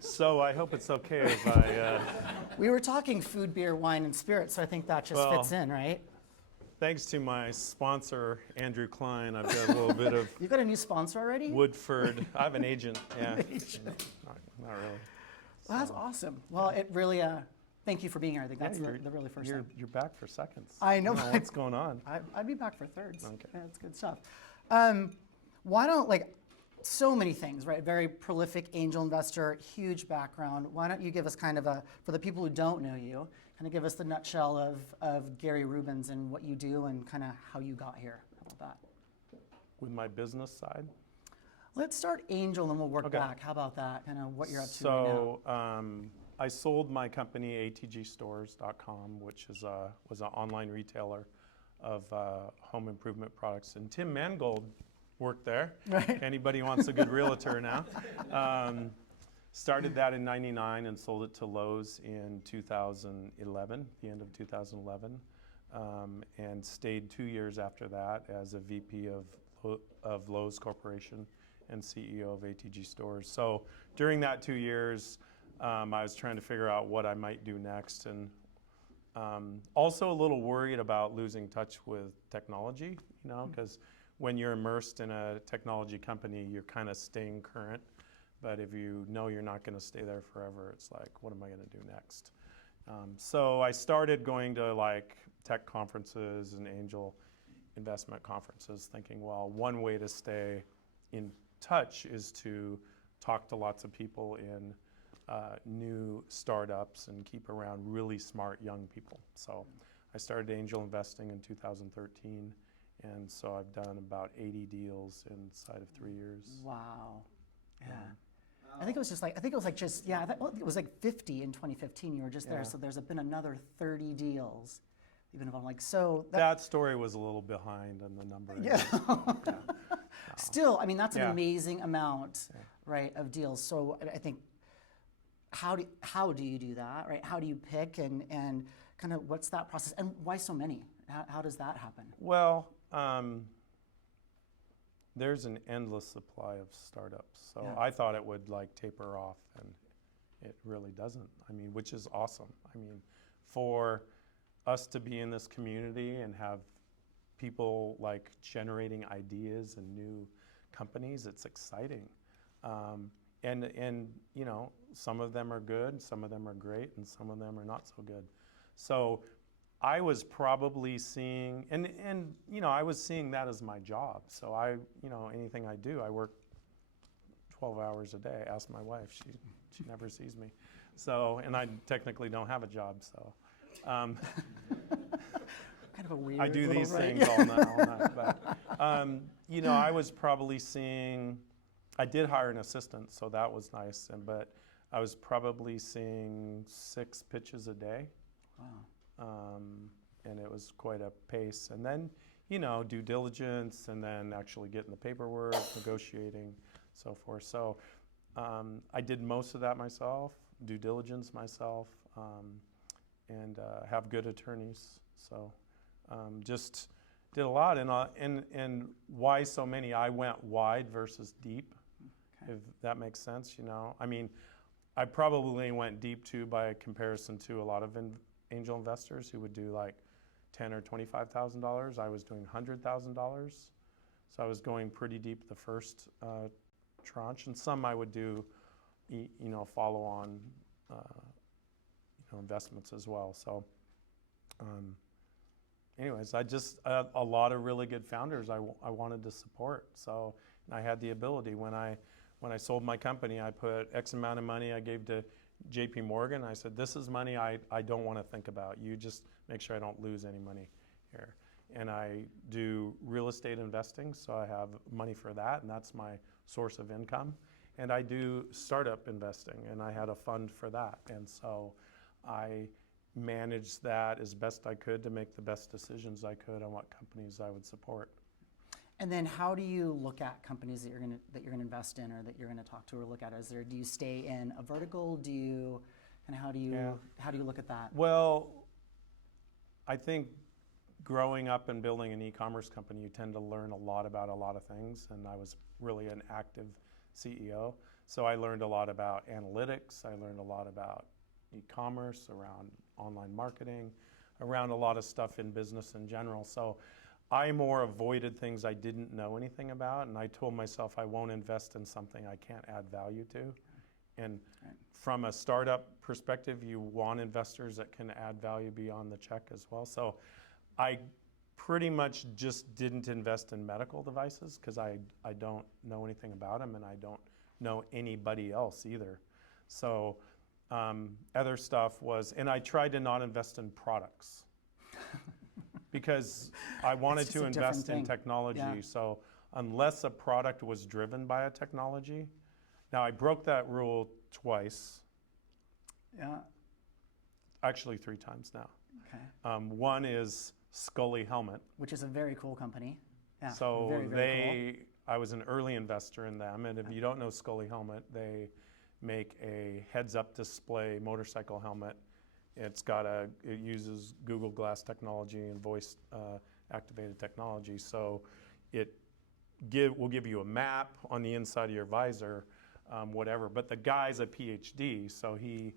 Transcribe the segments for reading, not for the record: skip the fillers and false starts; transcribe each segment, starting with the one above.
So I hope it's okay if I... We were talking food, beer, wine, and spirits, so I think that just fits in, right? Thanks to my sponsor, Andrew Klein, I've got a little bit of... You got a new sponsor already? Woodford. I have an agent, yeah. An agent. Not really. Well, that's awesome. Well, it really... thank you for being here. I think that's the really first thing. You're back for seconds. I know. What's going on? I'd be back for thirds. Okay. Yeah, that's good stuff. Why don't, so many things, right? Very prolific angel investor, huge background. Why don't you give us kind of for the people who don't know you, kind of give us the nutshell of Gary Rubens and what you do and kind of how you got here. How about that? With my business side? Let's start angel and we'll work back. How about that? Kind of what you're up to right now. So I sold my company, ATGstores.com, which was an online retailer of home improvement products. And Tim Mangold worked there. Right. Anybody wants a good realtor now. Started that in '99 and sold it to Lowe's in 2011, the end of 2011, and stayed 2 years after that as a VP of Lowe's Corporation and CEO of ATG Stores. So during that 2 years, I was trying to figure out what I might do next, and also a little worried about losing touch with technology, because when you're immersed in a technology company, you're kind of staying current. But if you know you're not going to stay there forever, it's like, what am I going to do next? So I started going to tech conferences and angel investment conferences, thinking, well, one way to stay in touch is to talk to lots of people in new startups and keep around really smart young people. So I started angel investing in 2013. And so I've done about 80 deals inside of 3 years. Wow. Yeah. I think it was it was like 50 in 2015. You were just there. So there's been another 30 deals you've been involved in. So that story was a little behind on the number. Yeah. Still, I mean, that's an amazing amount, right, of deals. So I think, how do you do that, right? How do you pick and kind of what's that process? And why so many? How does that happen? Well, there's an endless supply of startups. So I thought it would taper off, and it really doesn't. I mean, which is awesome. I mean, for us to be in this community and have people generating ideas and new companies, it's exciting. And some of them are good, some of them are great, and some of them are not so good. So I was probably seeing, and I was seeing that as my job. So anything I do, I work 12 hours a day. Ask my wife; she never sees me. So, and I technically don't have a job. So, kind of a weird. I do these things all night. But I was probably seeing. I did hire an assistant, so that was nice. But I was probably seeing 6 pitches a day. Wow. And it was quite a pace. And then, due diligence, and then actually getting the paperwork, negotiating, so forth. So I did most of that myself, due diligence myself, and have good attorneys. So just did a lot. And why so many? I went wide versus deep, if that makes sense. I mean, I probably went deep too by comparison to a lot of angel investors who would do $10,000 or $25,000. I was doing $100,000, so I was going pretty deep the first tranche, and some I would do, follow-on, investments as well. So, anyways, I just a lot of really good founders I wanted to support. So, and I had the ability when I sold my company, I put X amount of money I gave to JP Morgan. I said, this is money I don't want to think about. You just make sure I don't lose any money here. And I do real estate investing, so I have money for that, and that's my source of income. And I do startup investing, and I had a fund for that. And so I managed that as best I could to make the best decisions I could on what companies I would support. And then how do you look at companies that you're going to invest in or that you're going to talk to or look at? Do you stay in a vertical? How do you look at that? Well, I think growing up and building an e-commerce company, you tend to learn a lot about a lot of things, and I was really an active CEO. So I learned a lot about analytics. I learned a lot about e-commerce, around online marketing, around a lot of stuff in business in general. So I more avoided things I didn't know anything about, and I told myself I won't invest in something I can't add value to. And from a startup perspective, you want investors that can add value beyond the check as well. So I pretty much just didn't invest in medical devices because I don't know anything about them, and I don't know anybody else either. So other stuff was, and I tried to not invest in products because I wanted to invest in technology. Yeah. So unless a product was driven by a technology, now I broke that rule twice. Yeah. Actually 3 times now. Okay. One is Scully Helmet. Which is a very cool company. Yeah. So very, very cool. I was an early investor in them, and if you don't know Scully Helmet, they make a heads-up display motorcycle helmet. It uses Google Glass technology and voice activated technology. So it will give you a map on the inside of your visor, whatever. But the guy's a PhD, so he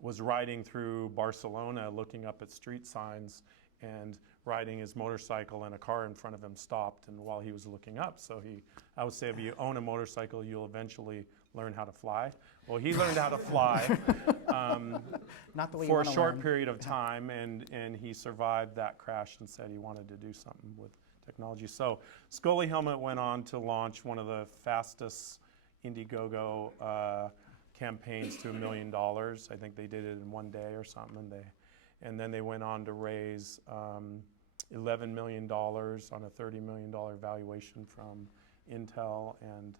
was riding through Barcelona looking up at street signs and riding his motorcycle, and a car in front of him stopped, and while he was looking up, I would say if you own a motorcycle, you'll eventually learn how to fly. Well, he learned how to fly Not the way for you a short learn. period of time, and he survived that crash and said he wanted to do something with technology. So Scully Helmet went on to launch one of the fastest Indiegogo campaigns to $1 million. I think they did it in one day or something, and then they went on to raise $11 million on a $30 million valuation from Intel and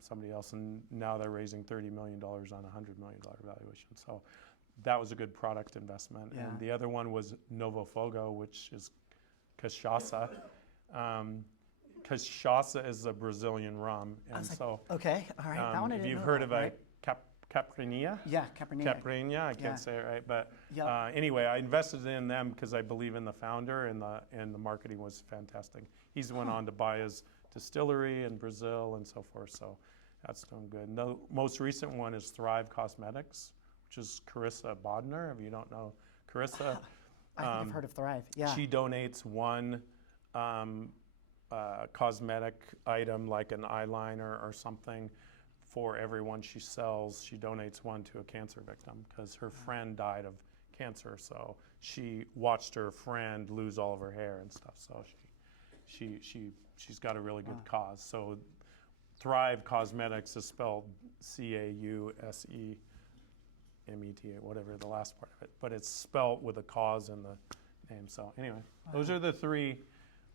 somebody else, and now they're raising $30 million on a $100 million valuation. So that was a good product investment. Yeah. And the other one was Novo Fogo, which is cachaça. Cachaça is a Brazilian rum, and so okay, all right. That one I if didn't you've know heard about, of right? Caipirinha. Yeah, Caipirinha. Caipirinha, I can't Yeah. say it right, but Yep. anyway, I invested in them because I believe in the founder, and the marketing was fantastic. He's went on to buy his distillery in Brazil and so forth, so that's doing good. The most recent one is Thrive Cosmetics, which is Carissa Bodner. If you don't know Carissa, I think I've heard of Thrive. Yeah. she donates one cosmetic item like an eyeliner or something. For everyone she sells, she donates one to a cancer victim because her friend died of cancer. So she watched her friend lose all of her hair and stuff. So she's got a really good cause. So Thrive Cosmetics is spelled Causemet, whatever the last part of it, but it's spelled with a cause in the name. So anyway, those are the 3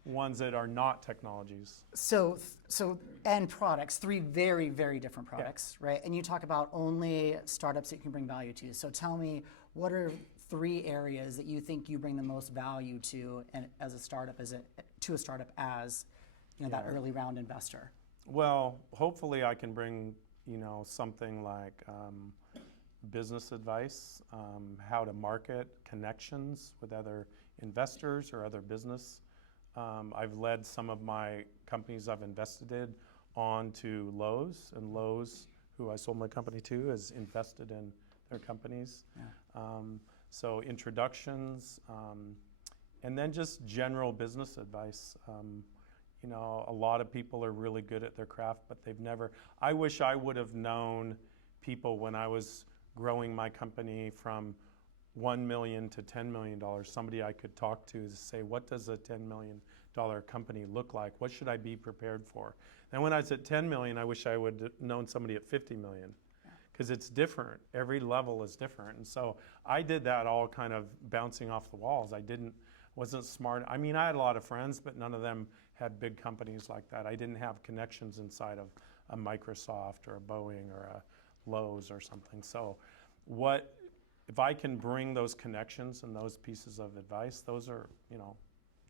ones that are not technologies. So and products, 3 very, very different products, right? And you talk about only startups that you can bring value to. So tell me, what are 3 areas that you think you bring the most value to, and as a startup, as that early round investor? Well, hopefully I can bring something like business advice, how to market, connections with other investors or other business. I've led some of my companies I've invested in on to Lowe's, and Lowe's, who I sold my company to, is invested in their companies. Yeah. So introductions, and then just general business advice. A lot of people are really good at their craft, but I wish I would have known people when I was growing my company from $1 million to $10 million, somebody I could talk to say, what does a $10 million company look like? What should I be prepared for? And when I was at 10 million, I wish I would have known somebody at 50 million, because it's different. Every level is different. And so I did that all kind of bouncing off the walls. Wasn't smart. I mean, I had a lot of friends, but none of them had big companies like that. I didn't have connections inside of a Microsoft or a Boeing or a Lowe's or something. So if I can bring those connections and those pieces of advice, those are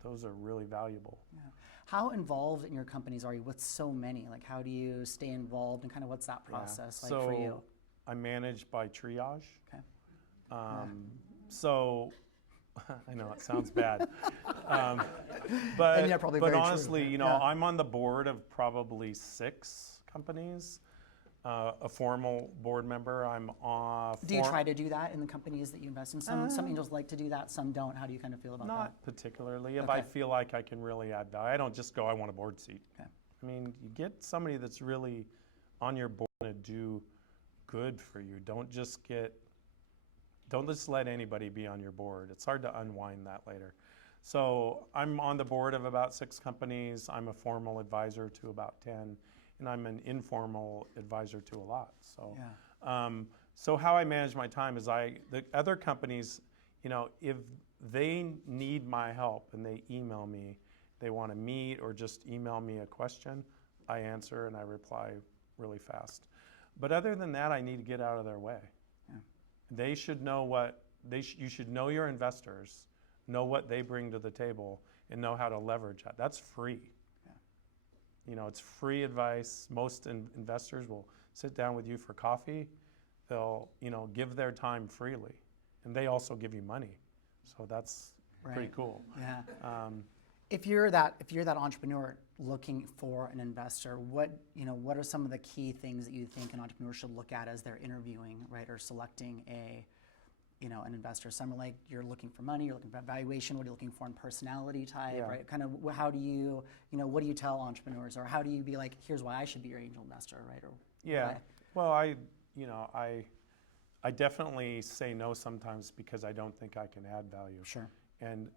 really valuable. Yeah. How involved in your companies are you with so many? Like, how do you stay involved, and kind of what's that process like for you? I manage by triage. Okay. So I know it sounds bad. Um, And yeah, probably but very true. honestly, you know, Yeah. I'm on the board of probably 6 companies, a formal board member. I'm Do you try to do that in the companies that you invest in? Some angels like to do that, some don't. How do you kind of feel about that? Not particularly. If I Okay. feel like I can really add value, I don't just go, I want a board seat. Okay. I mean, you get somebody that's really on your board to do good for you. Don't just let anybody be on your board. It's hard to unwind that later. So I'm on the board of about 6 companies. I'm a formal advisor to about 10, and I'm an informal advisor to a lot. So, Yeah. so how I manage my time is the other companies, you know, if they need my help and they email me, they want to meet or just email me a question, I answer and I reply really fast. But other than that, I need to get out of their way. Yeah. They should know you should know your investors, know what they bring to the table, and know how to leverage that. That's free. Yeah. You know, it's free advice. Most investors will sit down with you for coffee. They'll, you know, give their time freely, and they also give you money. So that's pretty Right. cool. Yeah. Um, If you're that entrepreneur looking for an investor, what are some of the key things that you think an entrepreneur should look at as they're interviewing, right, or selecting an investor? Some are like, you're looking for money, you're looking for valuation, what are you looking for in personality type, Yeah. right? Kind of how do you, what do you tell entrepreneurs, or how do you be like, here's why I should be your angel investor, right? Or yeah. Well, I definitely say no sometimes because I don't think I can add value. Sure.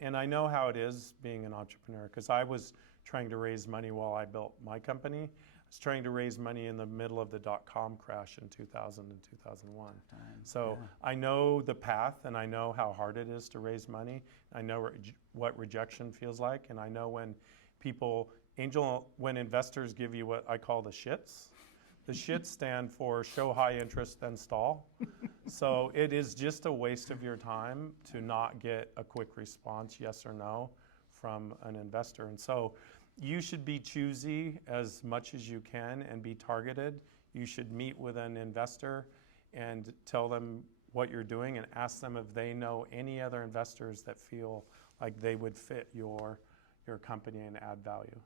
And I know how it is being an entrepreneur, because I was trying to raise money while I built my company. I was trying to raise money in the middle of the dot-com crash in 2000 and 2001. So yeah. I know the path, and I know how hard it is to raise money. I know what rejection feels like, and I know when when investors give you what I call the shits. The shits stand for show high interest, then stall. So it is just a waste of your time to not get a quick response, yes or no, from an investor. And so you should be choosy as much as you can and be targeted. You should meet with an investor and tell them what you're doing and ask them if they know any other investors that feel like they would fit your company and add value.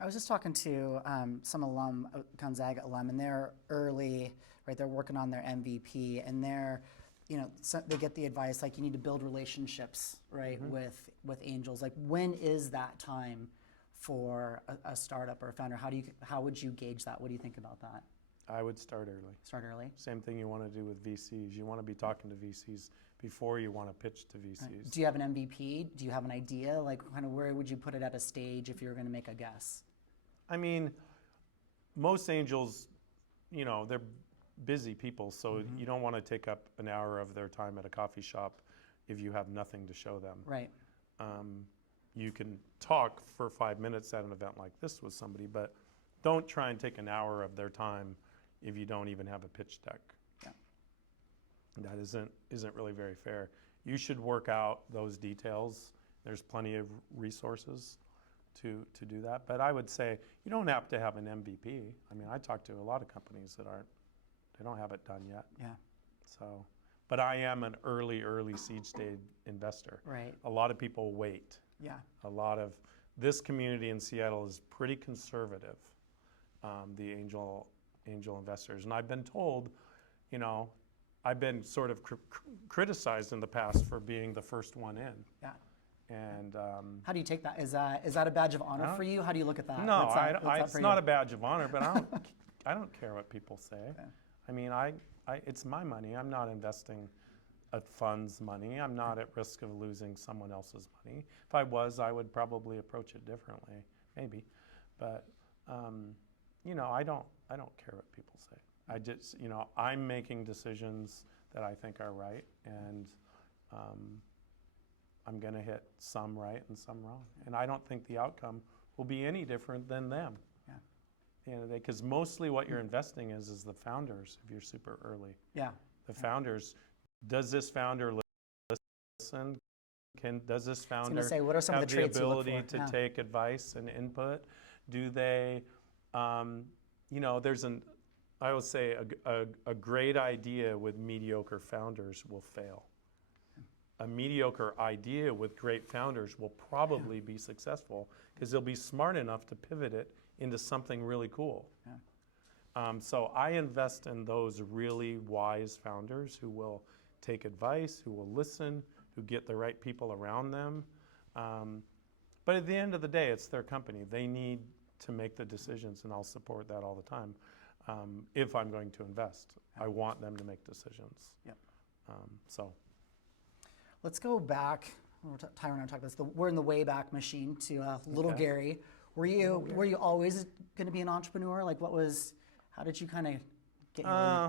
I was just talking to some Gonzaga alum, and they're early, right? They're working on their MVP, and they get the advice like you need to build relationships, right, mm-hmm. with angels. Like, when is that time for a startup or a founder? How would you gauge that? What do you think about that? I would start early. Start early. Same thing you want to do with VCs. You want to be talking to VCs before you want to pitch to VCs. Right. Do you have an MVP? Do you have an idea? Like, kind of where would you put it at a stage if you were going to make a guess? I mean, most angels, you know, they're busy people, so mm-hmm. you don't want to take up an hour of their time at a coffee shop if you have nothing to show them. Right. You can talk for 5 minutes at an event like this with somebody, but don't try and take an hour of their time if you don't even have a pitch deck. Yeah. That isn't really very fair. You should work out those details. There's plenty of resources to do that. But I would say you don't have to have an MVP. I mean, I talk to a lot of companies that they don't have it done yet. Yeah. So, but I am an early seed stage investor. Right. A lot of people wait. Yeah. This community in Seattle is pretty conservative, the angel investors. And I've been told, you know, I've been sort of criticized in the past for being the first one in. Yeah. And how do you take that? Is that a badge of honor for you? How do you look at that? No, it's not a badge of honor, but I don't care what people say. Okay. I mean, it's my money. I'm not investing a fund's money. I'm not at risk of losing someone else's money. If I was, I would probably approach it differently, maybe. But you know, I don't care what people say. I just, you know, I'm making decisions that I think are right, and I'm going to hit some right and some wrong. And I don't think the outcome will be any different than them. Yeah. You know, because mostly what you're investing is the founders if you're super early. Yeah. The founders. Does this founder listen? Does this founder what are some have of the the traits ability to take advice and input? Do they, you know, I would say a great idea with mediocre founders will fail. a mediocre idea with great founders will probably be successful because they'll be smart enough to pivot it into something really cool. So I invest in those really wise founders who will take advice, who will listen, who get the right people around them. But at the end of the day, it's their company. They need to make the decisions, and I'll support that all the time. If I'm going to invest, I want them to make decisions. Yep. So let's go back. Tyron and I talked about this. We're in the Wayback Machine to little Gary. Were you always going to be an entrepreneur? Like, how did you kind of get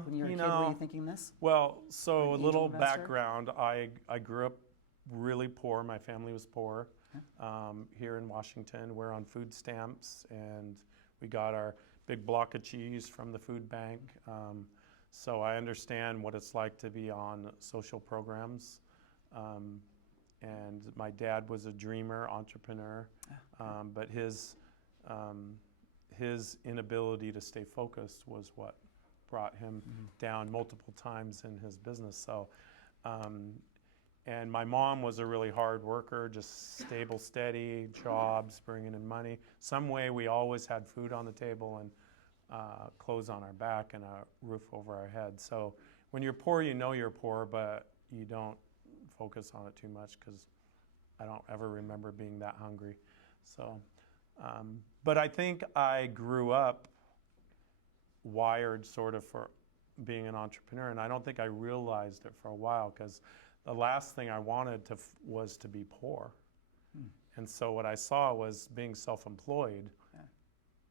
when you were a kid? Were you thinking this? Well, so a little investor? background. I grew up really poor. My family was poor. Here in Washington, we're on food stamps, and we got our big block of cheese from the food bank. So I understand what it's like to be on social programs. And my dad was a dreamer, entrepreneur, but his inability to stay focused was what brought him down multiple times in his business. So, and my mom was a really hard worker, just stable, steady jobs, bringing in money. Some way we always had food on the table and clothes on our back and a roof over our head. So when you're poor, you know you're poor, but you don't focus on it too much because I don't ever remember being that hungry. So, but I think I grew up wired sort of for being an entrepreneur, and I don't think I realized it for a while because the last thing I wanted was to be poor. And so what I saw was being self-employed.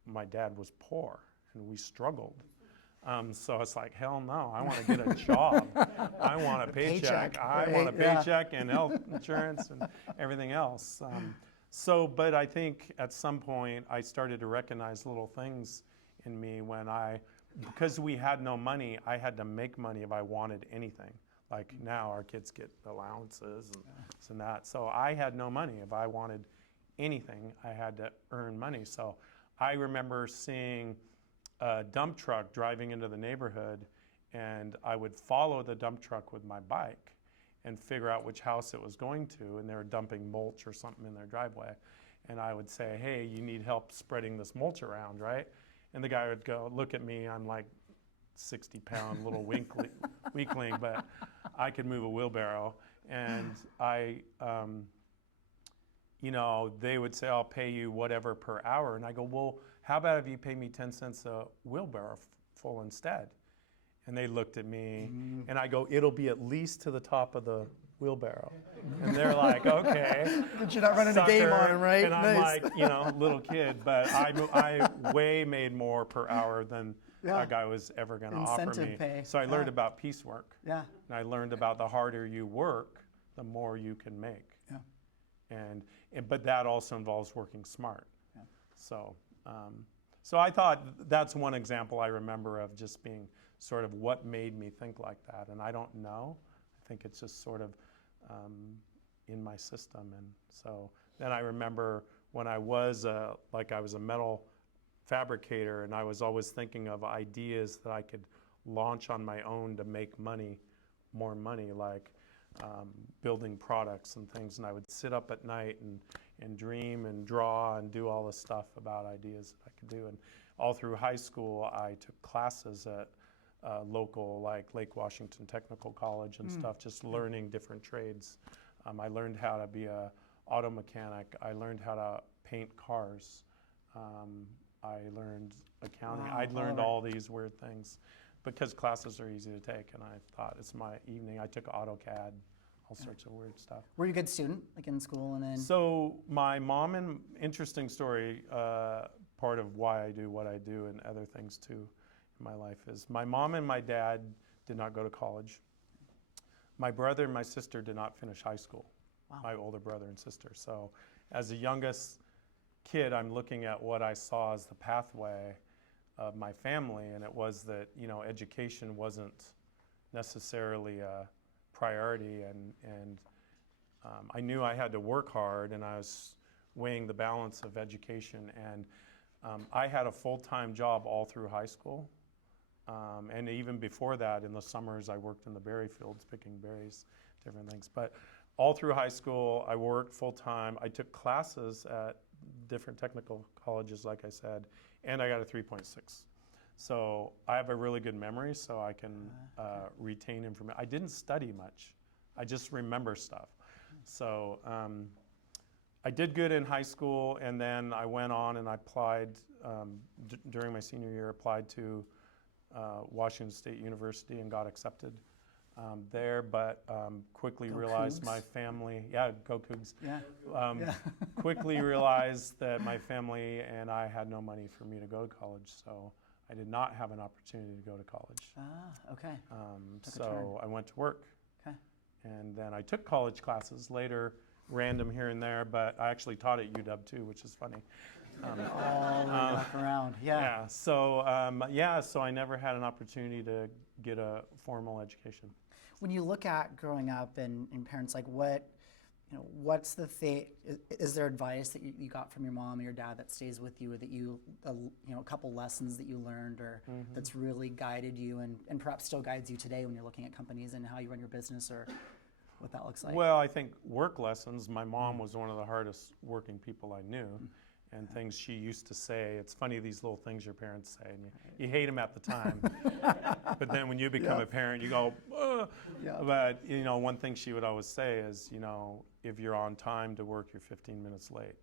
My dad was poor, and we struggled. So it's like, hell no, I want to get a job. I want a paycheck. I want a paycheck and health insurance and everything else. But I think at some point I started to recognize little things in me because we had no money, I had to make money if I wanted anything. Like now our kids get allowances and this and that. So I had no money. If I wanted anything, I had to earn money. So I remember seeing a dump truck driving into the neighborhood, and I would follow the dump truck with my bike and figure out which house it was going to, and they were dumping mulch or something in their driveway. And I would say, hey, you need help spreading this mulch around, right? And the guy would go, look at me, I'm like 60-pound little weakling, but I could move a wheelbarrow. And they would say, I'll pay you whatever per hour. And I go, well, how about if you pay me 10 cents a wheelbarrow full instead? And they looked at me, and I go, it'll be at least to the top of the wheelbarrow. And they're like, okay. You're not running a game on them, right? And I'm like, little kid, but I way made more per hour than that guy was ever going to offer me. Pay. So I learned about piecework. Yeah. And I learned about the harder you work, the more you can make. Yeah. But that also involves working smart. Yeah. So I thought that's one example I remember of just being sort of what made me think like that. And I don't know. I think it's just sort of in my system. And so then I remember when I was a metal fabricator, and I was always thinking of ideas that I could launch on my own to make more money, like building products and things. And I would sit up at night and dream and draw and do all this stuff about ideas that I could do. And all through high school, I took classes at local, like Lake Washington Technical College and stuff, just learning different trades. I learned how to be a auto mechanic. I learned how to paint cars. I learned accounting. Wow. I learned all these weird things because classes are easy to take, and I thought it's my evening. I took AutoCAD, all sorts of weird stuff. Were you a good student, like in school and then? So my mom, and interesting story, part of why I do what I do and other things too in my life is my mom and my dad did not go to college. My brother and my sister did not finish high school. Wow. My older brother and sister. So as the youngest kid, I'm looking at what I saw as the pathway of my family, and it was that education wasn't necessarily a priority, and I knew I had to work hard, and I was weighing the balance of education, and I had a full-time job all through high school, and even before that, in the summers, I worked in the berry fields picking berries, different things. But all through high school, I worked full time. I took classes at different technical colleges, like I said, and I got a 3.6. So I have a really good memory, so I can retain information. I didn't study much. I just remember stuff. So I did good in high school, and then I went on and I applied during my senior year. Applied to Washington State University and got accepted there, but quickly Go realized Cougs. my family, go Cougs. Yeah. Quickly realized that my family and I had no money for me to go to college, so I did not have an opportunity to go to college. Okay. Took a turn. So I went to work. Okay. And then I took college classes later, random here and there, but I actually taught at UW too, which is funny. All the way back around. Yeah. So I never had an opportunity to get a formal education. When you look at growing up and parents, like what's the thing? Is there advice that you got from your mom or your dad that stays with you, or that a couple lessons that you learned, or that's really guided you and perhaps still guides you today when you're looking at companies and how you run your business, or what that looks like? Well, I think work lessons. My mom was one of the hardest working people I knew. And things she used to say, it's funny, these little things your parents say, and you hate them at the time. But then when you become a parent, you go, ugh. But, one thing she would always say is, if you're on time to work, you're 15 minutes late.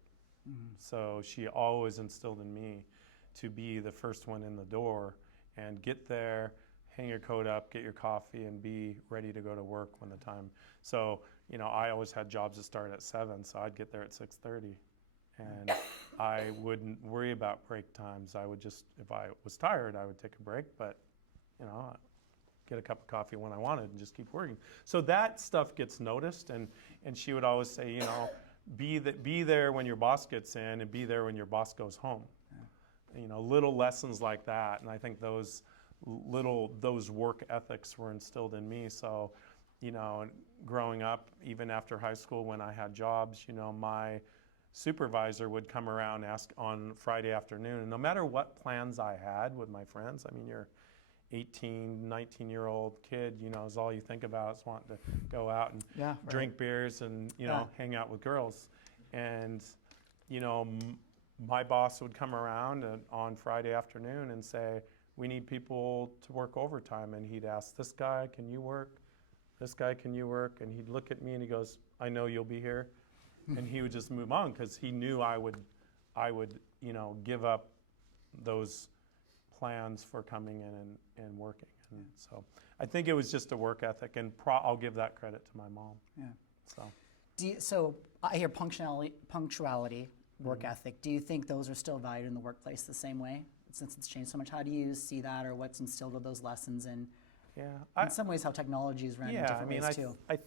So she always instilled in me to be the first one in the door and get there, hang your coat up, get your coffee, and be ready to go to work when the time. So, I always had jobs that start at 7, so I'd get there at 6:30. And I wouldn't worry about break times. I would just, if I was tired, I would take a break, but, get a cup of coffee when I wanted and just keep working. So that stuff gets noticed, and she would always say, be there when your boss gets in and be there when your boss goes home. Little lessons like that, and I think those work ethics were instilled in me. So, growing up, even after high school when I had jobs, my supervisor would come around, ask on Friday afternoon, and no matter what plans I had with my friends, I mean, you're 18, 19-year-old kid, is all you think about is wanting to go out and drink beers and, hang out with girls. And, my boss would come around on Friday afternoon and say, we need people to work overtime. And he'd ask, this guy, can you work? This guy, can you work? And he'd look at me and he goes, I know you'll be here. And he would just move on because he knew I would, give up those plans for coming in and working. And so I think it was just a work ethic, and I'll give that credit to my mom. Yeah. So I hear punctuality, work ethic. Do you think those are still valued in the workplace the same way, since it's changed so much? How do you see that, or what's instilled with those lessons? And in some ways, how technology is ran in different ways too. I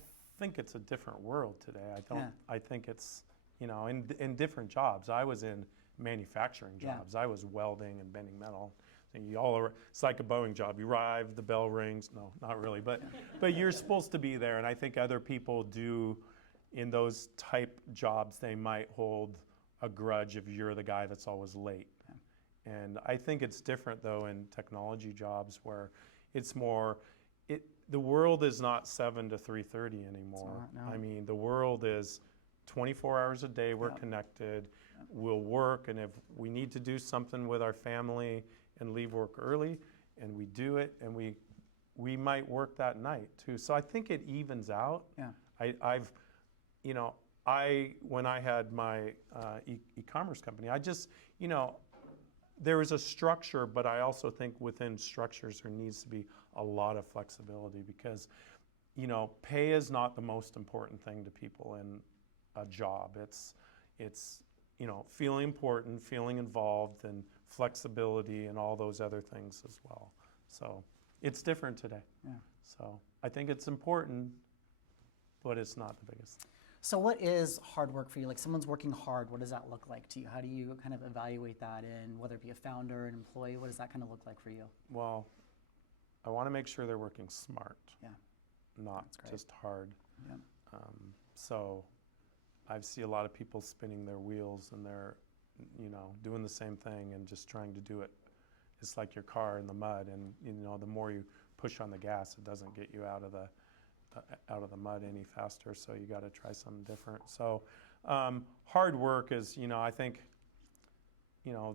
think it's a different world today. I think it's, in different jobs. I was in manufacturing jobs. I was welding and bending metal. It's like a Boeing job. You arrive, the bell rings. No, not really, but you're supposed to be there. And I think other people do, in those type jobs, they might hold a grudge if you're the guy that's always late. And I think it's different though in technology jobs where it's more, the world is not 7 to 3:30 anymore. Not, no. I mean, the world is 24 hours a day, we're connected, we'll work, and if we need to do something with our family and leave work early, and we do it, and we might work that night too. So I think it evens out. When I had my e-commerce company, I just, there is a structure, but I also think within structures there needs to be a lot of flexibility because, pay is not the most important thing to people in a job. It's feeling important, feeling involved, and flexibility, and all those other things as well. So it's different today. So I think it's important, but it's not the biggest. So what is hard work for you? Like, someone's working hard, what does that look like to you? How do you kind of evaluate that in, whether it be a founder, an employee, what does that kind of look like for you? Well, I want to make sure they're working smart, not just hard. So I see a lot of people spinning their wheels and they're, doing the same thing and just trying to do it. It's like your car in the mud, and the more you push on the gas, it doesn't get you out of out of the mud any faster, so you got to try something different. So hard work is, I think,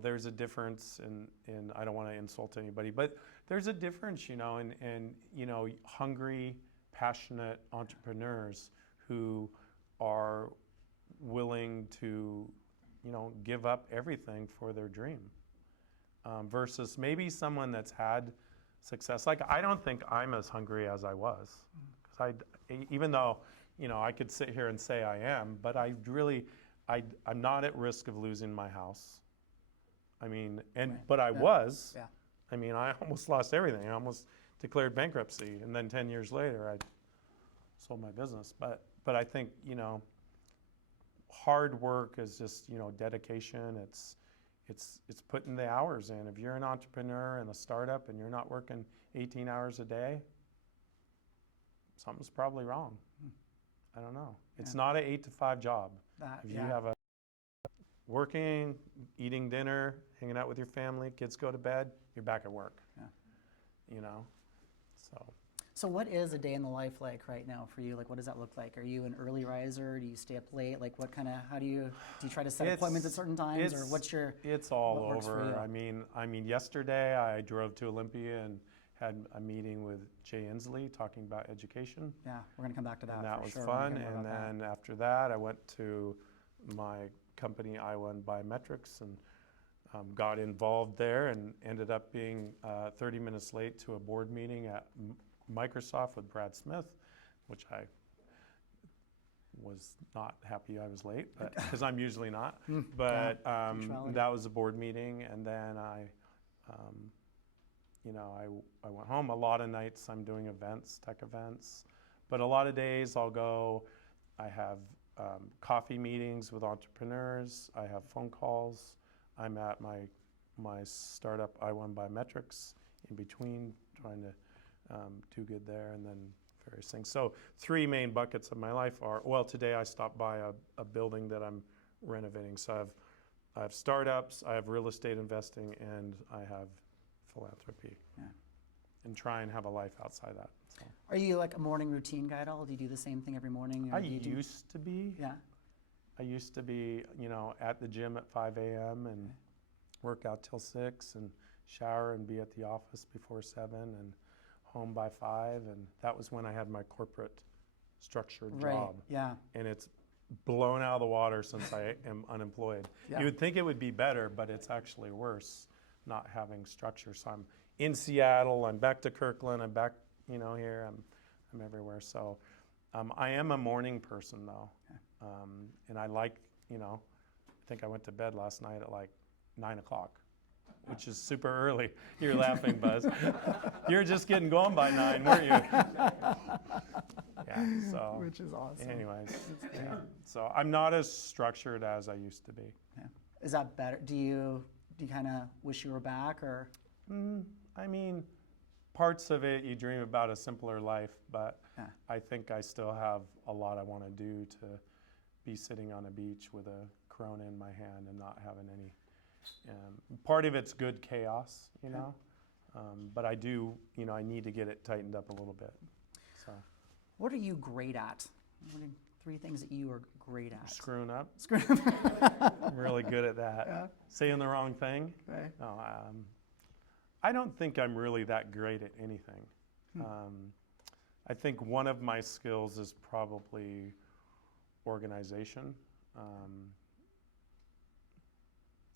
there's a difference in I don't want to insult anybody, but there's a difference, in hungry, passionate entrepreneurs who are willing to, give up everything for their dream, versus maybe someone that's had success. Like, I don't think I'm as hungry as I was, because even though, I could sit here and say I am, but I'm not at risk of losing my house. I mean, but I was. Yeah. I mean, I almost lost everything. I almost declared bankruptcy, and then 10 years later, I sold my business. But I think, hard work is just, dedication. It's putting the hours in. If you're an entrepreneur in a startup and you're not working 18 hours a day, something's probably wrong. I don't know. It's not an 8 to 5 job. If you have a working, eating dinner, hanging out with your family, kids go to bed, you're back at work. So what is a day in the life like right now for you? Like, what does that look like? Are you an early riser? Do you stay up late? Like, how do you try to set appointments at certain times, or what's your? It's all over. I mean, yesterday I drove to Olympia and had a meeting with Jay Inslee talking about education. Yeah, we're gonna come back to that. And that for was sure. fun. And then after that, I went to my company, Biometrics, and got involved there, and ended up being 30 minutes late to a board meeting at Microsoft with Brad Smith, which I was not happy I was late, because I'm usually not. But that was a board meeting, and then I went home. A lot of nights I'm doing events, tech events, but a lot of days I'll go. I have coffee meetings with entrepreneurs. I have phone calls. I'm at my startup, I1 Biometrics, in between, trying to do good there, and then various things. So 3 main buckets of my life are, well, today I stopped by a building that I'm renovating. So I have startups, I have real estate investing, and I have philanthropy. Yeah. And try and have a life outside that. So. Are you like a morning routine guy at all? Do you do the same thing every morning? I used to be. Yeah. I used to be, at the gym at 5 a.m. and work out till 6 and shower and be at the office before 7 and home by 5. And that was when I had my corporate structured job. Yeah. And it's blown out of the water since I am unemployed. Yeah. You would think it would be better, but it's actually worse not having structure. So I'm in Seattle, I'm back to Kirkland, I'm back, here, I'm everywhere. So I am a morning person though. Okay. And I like, I think I went to bed last night at like 9 o'clock, which is super early. You're laughing, Buzz. You're just getting going by 9, weren't you? Yeah, so. Which is awesome. Anyways, yeah. So I'm not as structured as I used to be. Yeah. Is that better? Do you kind of wish you were back, or? I mean, parts of it you dream about a simpler life, but I think I still have a lot I want to do to be sitting on a beach with a Corona in my hand and not having any. Part of it's good chaos, but I do, I need to get it tightened up a little bit. So. What are you great at? What are 3 things that you are great at? Screwing up. Screwing up. I'm really good at that. Yeah. Saying the wrong thing. Okay. No, I don't think I'm really that great at anything. I think one of my skills is probably organization.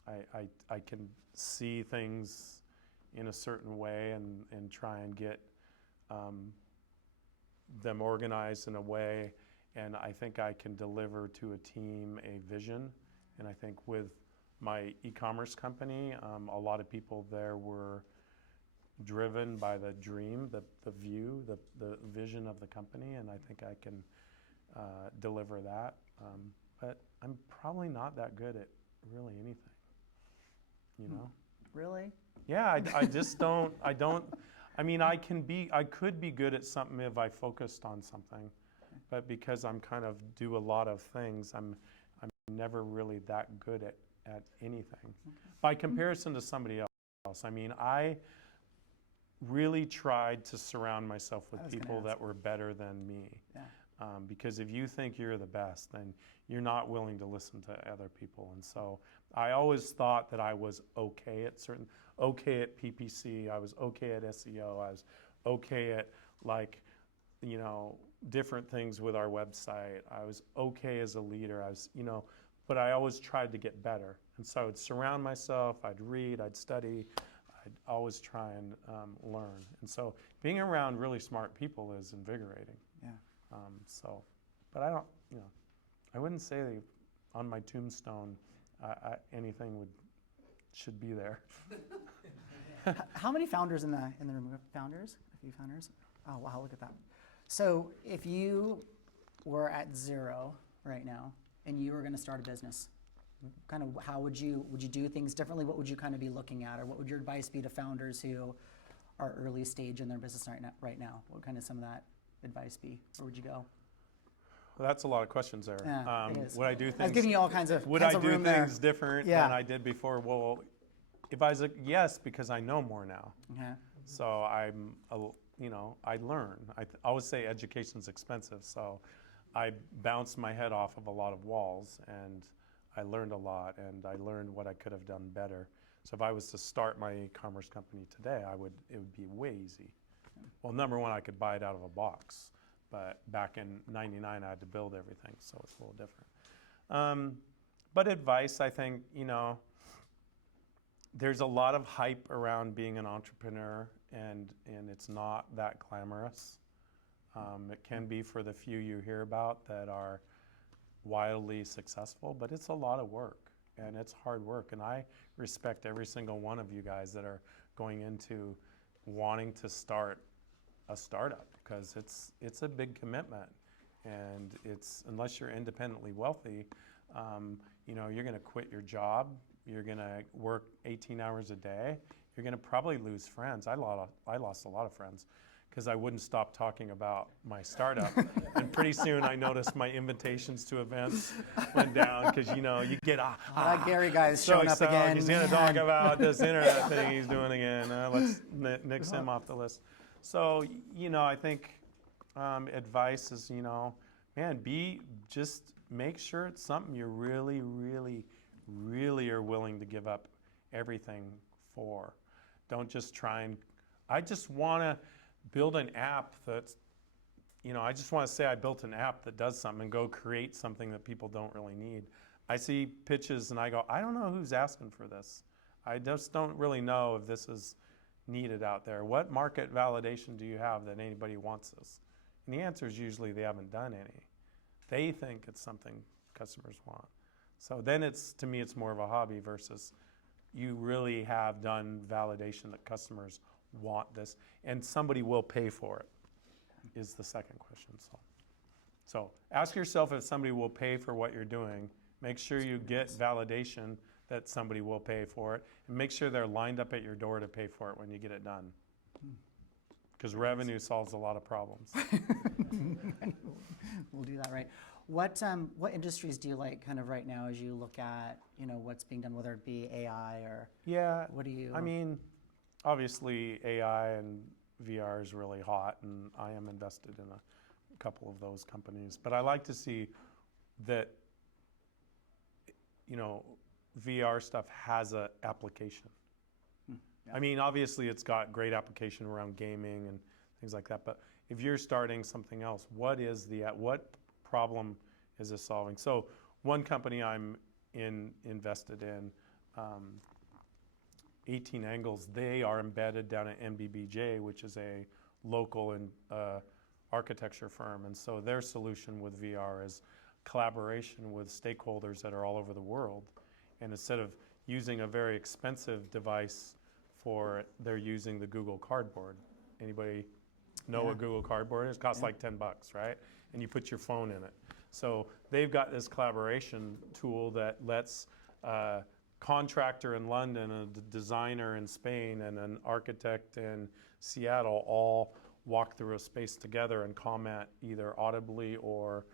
I can see things in a certain way and try and get them organized in a way, and I think I can deliver to a team a vision. And I think with my e-commerce company, a lot of people there were driven by the dream, the view, the vision of the company, and I think I can deliver that. But I'm probably not that good at really anything, Really? Yeah, I just don't, I mean, I could be good at something if I focused on something, but because I'm kind of do a lot of things, I'm never really that good at anything. By comparison to somebody else, I mean, really tried to surround myself with I was gonna people ask. that were better than me. Yeah. Because if you think you're the best, then you're not willing to listen to other people. And so I always thought that I was okay at PPC, I was okay at SEO, I was okay at like, you know, different things with our website. I was okay as a leader. I was, you know, but I always tried to get better. And so I would surround myself, I'd read, I'd study, I'd always try and learn. And so being around really smart people is invigorating. Yeah. But I don't, you know, I wouldn't say on my tombstone anything should be there. How many founders in the room? Founders? A few founders? Oh wow, look at that. So if you were at zero right now and you were going to start a business, kind of how would you do things differently? What would you kind of be looking at, or what would your advice be to founders who are early stage in their business right now? What would kind of some of that advice be? Where would you go? Well, that's a lot of questions there. Yeah, it is. Would I do things? I was giving you all kinds of Would kinds I of do room things there. different Yeah. than I did before? Well, if I was yes, because I know more now. Okay. So you know, I learn. I always say education's expensive, so I bounced my head off of a lot of walls, and I learned a lot, and I learned what I could have done better. So if I was to start my e-commerce company today, it would be way easy. Well, number one, I could buy it out of a box, but back in '99, I had to build everything, so it's a little different. But advice, I think, you know, there's a lot of hype around being an entrepreneur, and it's not that glamorous. It can be for the few you hear about that are wildly successful, but it's a lot of work, and it's hard work. And I respect every single one of you guys that are going into wanting to start a startup, because it's a big commitment, and unless you're independently wealthy, you know, you're going to quit your job. You're going to work 18 hours a day. You're going to probably lose friends. I lost a lot of friends because I wouldn't stop talking about my startup. And pretty soon I noticed my invitations to events went down because, you know, you get, That Gary guy is so showing up excited. again. He's going to talk about this internet thing he's doing again. Let's nix him off the list. So, you know, I think advice is, you know, man, just make sure it's something you're really, really, really are willing to give up everything for. Don't just try and, I just want to build an app that's, you know, I just want to say I built an app that does something and go create something that people don't really need. I see pitches and I go, I don't know who's asking for this. I just don't really know if this is needed out there. What market validation do you have that anybody wants this? And the answer is usually they haven't done any. They think it's something customers want. So then to me, it's more of a hobby versus you really have done validation that customers want this and somebody will pay for it, is the second question. So ask yourself if somebody will pay for what you're doing. Make sure you get validation that somebody will pay for it, and make sure they're lined up at your door to pay for it when you get it done. Because revenue solves a lot of problems. We'll do that, right? What industries do you like kind of right now as you look at, you know, what's being done, whether it be AI or what do you? I mean, obviously AI and VR is really hot, and I am invested in a couple of those companies. But I like to see that, you know, VR stuff has an application. Yeah. I mean, obviously it's got great application around gaming and things like that, but if you're starting something else, what problem is this solving? So one company I'm invested in, 18 Angles, they are embedded down at NBBJ, which is a local architecture firm. And so their solution with VR is collaboration with stakeholders that are all over the world. And instead of using a very expensive device they're using the Google Cardboard. Anybody know what Google Cardboard is? It costs like $10, right? And you put your phone in it. So they've got this collaboration tool that lets a contractor in London, a designer in Spain, and an architect in Seattle all walk through a space together and comment either audibly or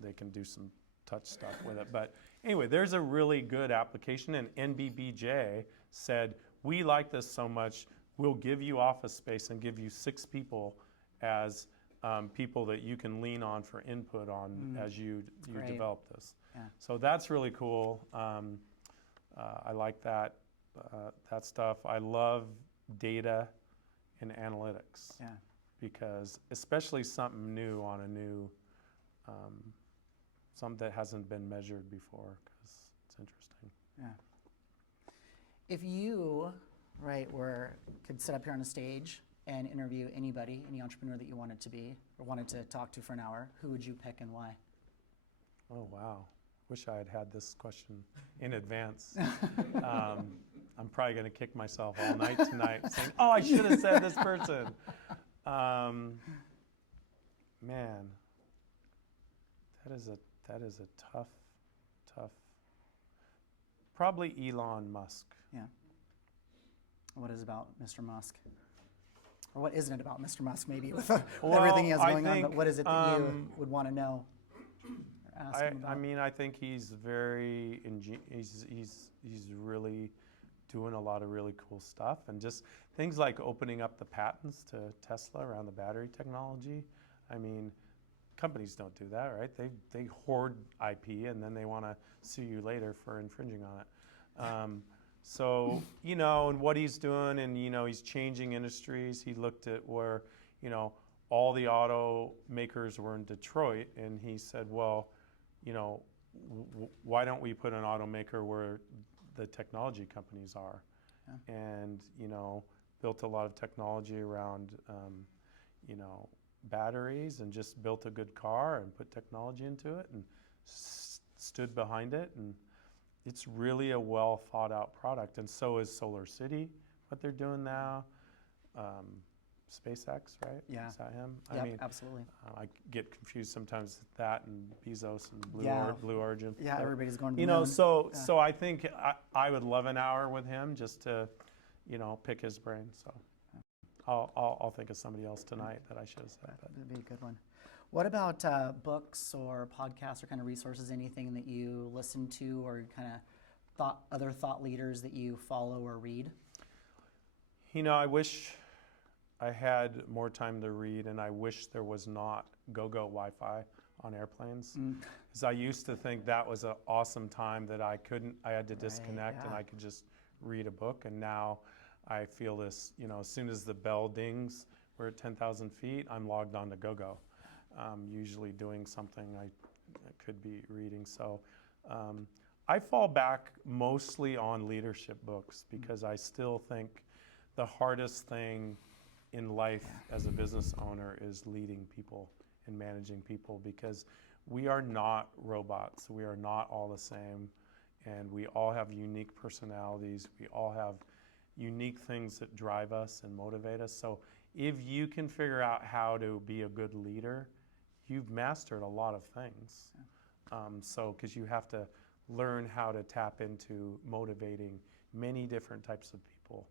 they can do some touch stuff with it. But anyway, there's a really good application, and NBBJ said, we like this so much, we'll give you office space and give you 6 people as people that you can lean on for input on as you Great. develop this. Yeah. So that's really cool. I like that stuff. I love data and analytics. Yeah. Because especially something new on a new, something that hasn't been measured before, because it's interesting. Yeah. If you, could sit up here on a stage and interview anybody, any entrepreneur that you wanted to be or wanted to talk to for an hour, who would you pick and why? Oh, wow. Wish I had had this question in advance. I'm probably going to kick myself all night tonight saying, oh, I should have said this person. Man, that is a tough. Probably Elon Musk. Yeah. What is about Mr. Musk? Or what isn't it about Mr. Musk, maybe, with everything he has going on, but what is it that you would want to know or ask him about? I mean, I think he's very, he's really doing a lot of really cool stuff, and just things like opening up the patents to Tesla around the battery technology. I mean, companies don't do that, right? They hoard IP and then they want to sue you later for infringing on it. So, and what he's doing, and, he's changing industries. He looked at where, all the automakers were in Detroit, and he said, well, why don't we put an automaker where the technology companies are? Yeah. And, built a lot of technology around, batteries, and just built a good car and put technology into it and stood behind it. And it's really a well thought out product. And so is Solar City, what they're doing now. SpaceX, right? Yeah. Is that him? Yep, I mean, absolutely. I get confused sometimes with that and Bezos and Blue Origin. Yeah, but, everybody's going to the moon. So I think I would love an hour with him just to, pick his brain. So I'll think of somebody else tonight that I should have said. That'd be a good one. What about books or podcasts or kind of resources, anything that you listen to or kind of other thought leaders that you follow or read? I wish I had more time to read, and I wish there was not go-go Wi-Fi on airplanes. Because I used to think that was an awesome time that I had to disconnect and I could just read a book. And now I feel this, as soon as the bell dings, we're at 10,000 feet, I'm logged on to go-go. Usually doing something I could be reading. So I fall back mostly on leadership books, because I still think the hardest thing in life as a business owner is leading people and managing people, because we are not robots. We are not all the same, and we all have unique personalities. We all have unique things that drive us and motivate us. So if you can figure out how to be a good leader, you've mastered a lot of things. Because you have to learn how to tap into motivating many different types of people.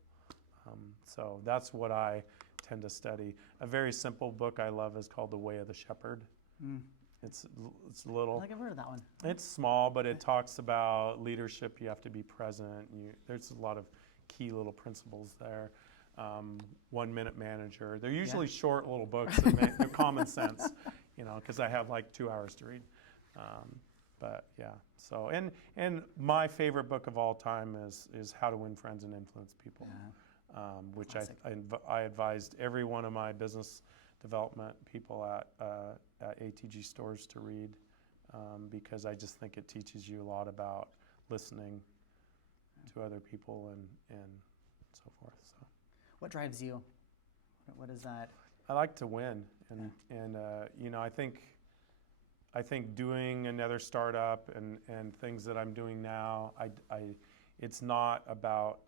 So that's what I tend to study. A very simple book I love is called The Way of the Shepherd. It's little. I think I've heard of that one. It's small, but it talks about leadership. You have to be present. There's a lot of key little principles there. 1 Minute Manager. They're usually short little books. They're common sense, because I have like 2 hours to read. But yeah. So and my favorite book of all time is How to Win Friends and Influence People. Yeah. Which I advised every one of my business development people at ATG Stores to read, because I just think it teaches you a lot about listening to other people and so forth. So, what drives you? What is that? I like to win, and I think doing another startup and things that I'm doing now, it's not about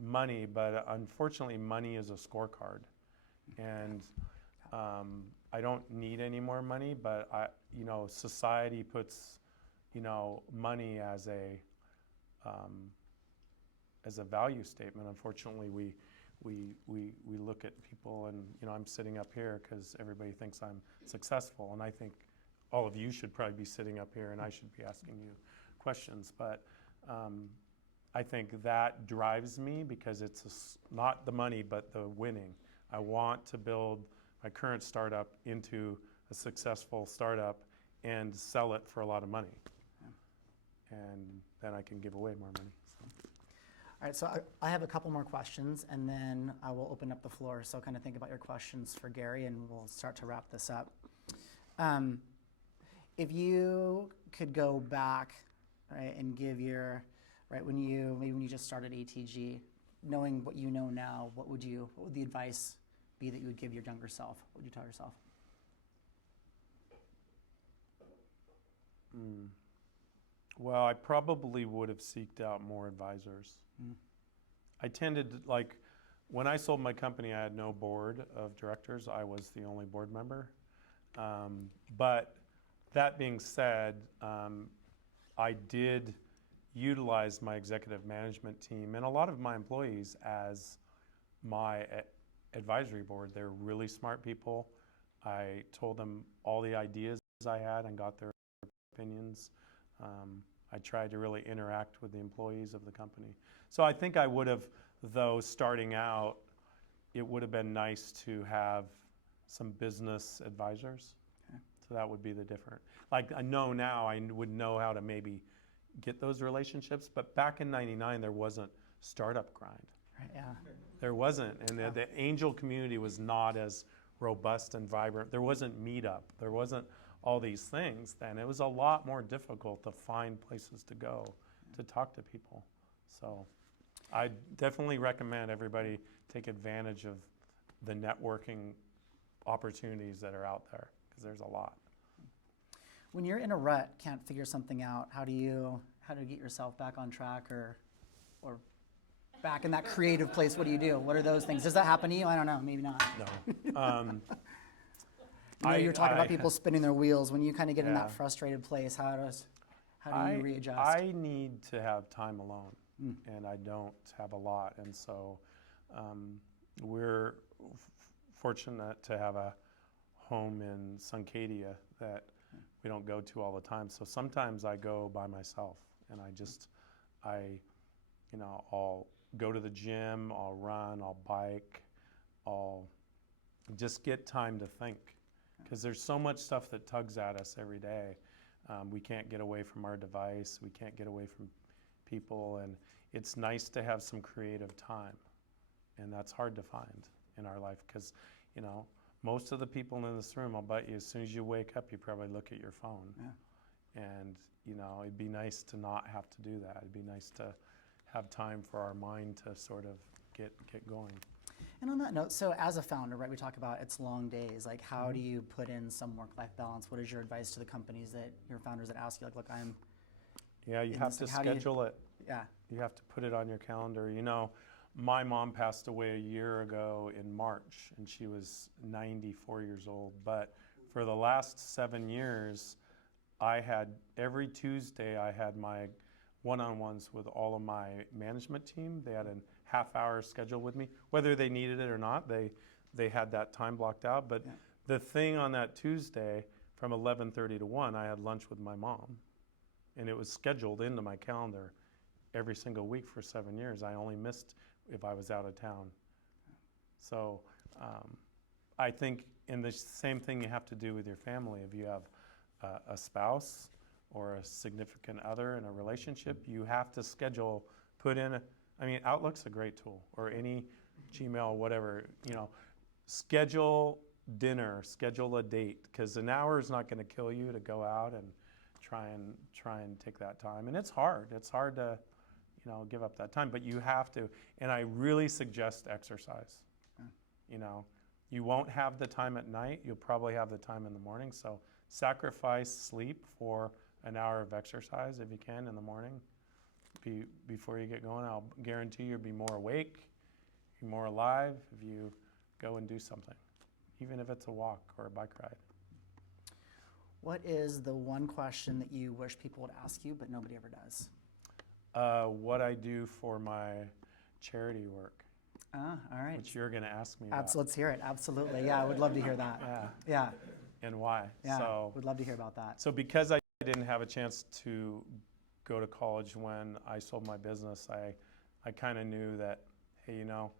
money, but unfortunately money is a scorecard, and I don't need any more money, but society puts money as a value statement. Unfortunately, we look at people, and I'm sitting up here because everybody thinks I'm successful, and I think all of you should probably be sitting up here and I should be asking you questions, but I think that drives me because it's not the money, but the winning. I want to build my current startup into a successful startup and sell it for a lot of money. And then I can give away more money. So. All right, so I have a couple more questions, and then I will open up the floor. So kind of think about your questions for Gary, and we'll start to wrap this up. If you could go back, right, and give your, right, maybe when you just started ATG, knowing what you know now, what would the advice be that you would give your younger self? What would you tell yourself? Well, I probably would have seeked out more advisors. I tended to, like, when I sold my company, I had no board of directors. I was the only board member. But that being said, I did utilize my executive management team and a lot of my employees as my advisory board. They're really smart people. I told them all the ideas I had and got their opinions. I tried to really interact with the employees of the company. So I think I would have, though, starting out, it would have been nice to have some business advisors. Okay. So that would be the different. Like, I know now I would know how to maybe get those relationships, but back in '99 there wasn't startup grind. Right, yeah. There wasn't, and the angel community was not as robust and vibrant. There wasn't Meetup. There wasn't all these things then. It was a lot more difficult to find places to go to talk to people. So I definitely recommend everybody take advantage of the networking opportunities that are out there, because there's a lot. When you're in a rut, can't figure something out, how do you get yourself back on track or back in that creative place? What do you do? What are those things? Does that happen to you? I don't know, maybe not. No. You're talking about people spinning their wheels. When you kind of get in that frustrated place, how do you readjust? I need to have time alone, and I don't have a lot. And so we're fortunate to have a home in Suncadia that we don't go to all the time. So sometimes I go by myself, and I'll go to the gym, I'll run, I'll bike, I'll just get time to think. Because there's so much stuff that tugs at us every day. We can't get away from our device. We can't get away from people. And it's nice to have some creative time. And that's hard to find in our life because, most of the people in this room, I'll bet you, as soon as you wake up, you probably look at your phone. Yeah. And, it'd be nice to not have to do that. It'd be nice to have time for our mind to sort of get going. And on that note, so as a founder, right, we talk about it's long days. Like, how do you put in some work-life balance? What is your advice to the companies your founders that ask you, like, look, I'm... Yeah, you have to schedule it. Yeah. You have to put it on your calendar. My mom passed away a year ago in March, and she was 94 years old. But for the last 7 years, every Tuesday, I had my one-on-ones with all of my management team. They had a half-hour schedule with me. Whether they needed it or not, they had that time blocked out. But the thing on that Tuesday, from 11:30 to 1, I had lunch with my mom. And it was scheduled into my calendar every single week for 7 years. I only missed if I was out of town. So I think in the same thing you have to do with your family. If you have a spouse or a significant other in a relationship, you have to schedule, Outlook's a great tool, or any Gmail, whatever, schedule dinner, schedule a date, because an hour is not going to kill you to go out and try and take that time. And it's hard. It's hard to, give up that time, but you have to. And I really suggest exercise. You won't have the time at night. You'll probably have the time in the morning. So sacrifice sleep for an hour of exercise if you can in the morning before you get going. I'll guarantee you'll be more awake, be more alive if you go and do something, even if it's a walk or a bike ride. What is the one question that you wish people would ask you but nobody ever does? What I do for my charity work. All right. Which you're going to ask me about. Let's hear it. Absolutely. Yeah, I would love to hear that. Yeah. And why. Yeah, would love to hear about that. So because I didn't have a chance to go to college when I sold my business, I kind of knew that, hey, you know,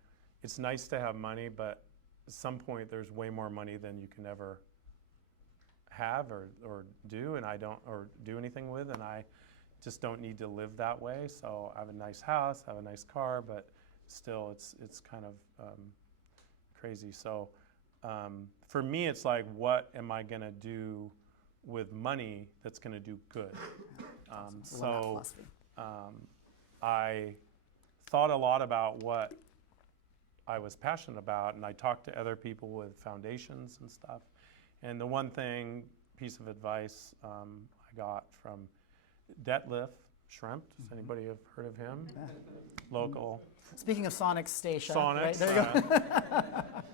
it's nice to have money, but at some point there's way more money than you can ever have or do, and I don't, or do anything with, and I just don't need to live that way. So I have a nice house, I have a nice car, but still it's kind of crazy. So for me, it's like, what am I gonna do with money that's gonna do good? So I thought a lot about what I was passionate about, and I talked to other people with foundations and stuff. And the one piece of advice I got from Detlef Schrempf, does anybody have heard of him? Yeah. Local. Speaking of Sonic Station, Sonic, right? There you go.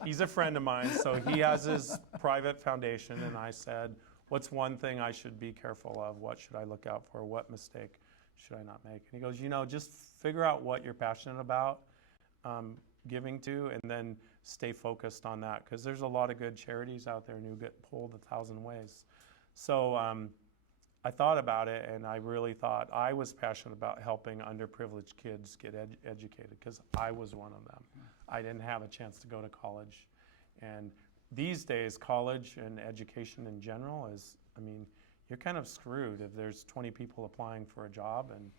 he's a friend of mine, so he has his private foundation, and I said, what's one thing I should be careful of? What should I look out for? What mistake should I not make? And he goes, you know, just figure out what you're passionate about giving to, and then stay focused on that, because there's a lot of good charities out there and you get pulled 1,000 ways. So I thought about it, and I really thought I was passionate about helping underprivileged kids get educated, because I was one of them. I didn't have a chance to go to college. And these days, college and education in general is, I mean, you're kind of screwed if there's 20 people applying for a job and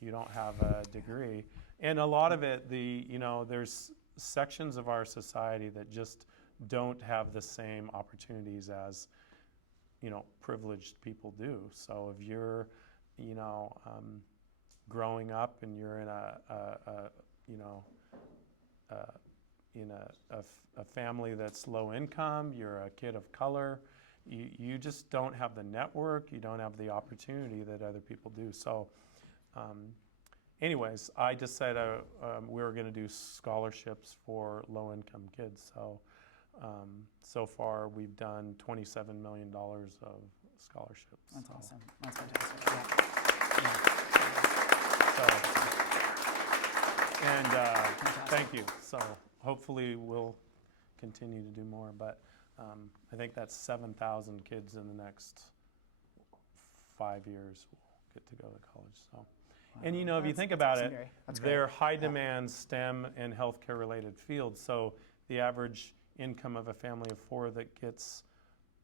you don't have a degree. And a lot of it, you know, there's sections of our society that just don't have the same opportunities as, you know, privileged people do. So if you're, you know, growing up and you're in a family that's low income, you're a kid of color, you just don't have the network, you don't have the opportunity that other people do. So anyways, I decided we were going to do scholarships for low-income kids. So so far, we've done $27 million of scholarships. That's so. awesome. That's fantastic. Yeah. Thank you. So hopefully we'll continue to do more. But I think that's 7,000 kids in the next 5 years will get to go to college. So. Wow. And you know, if you think about it, they're high demand STEM and healthcare related fields. So the average income of a family of 4 that gets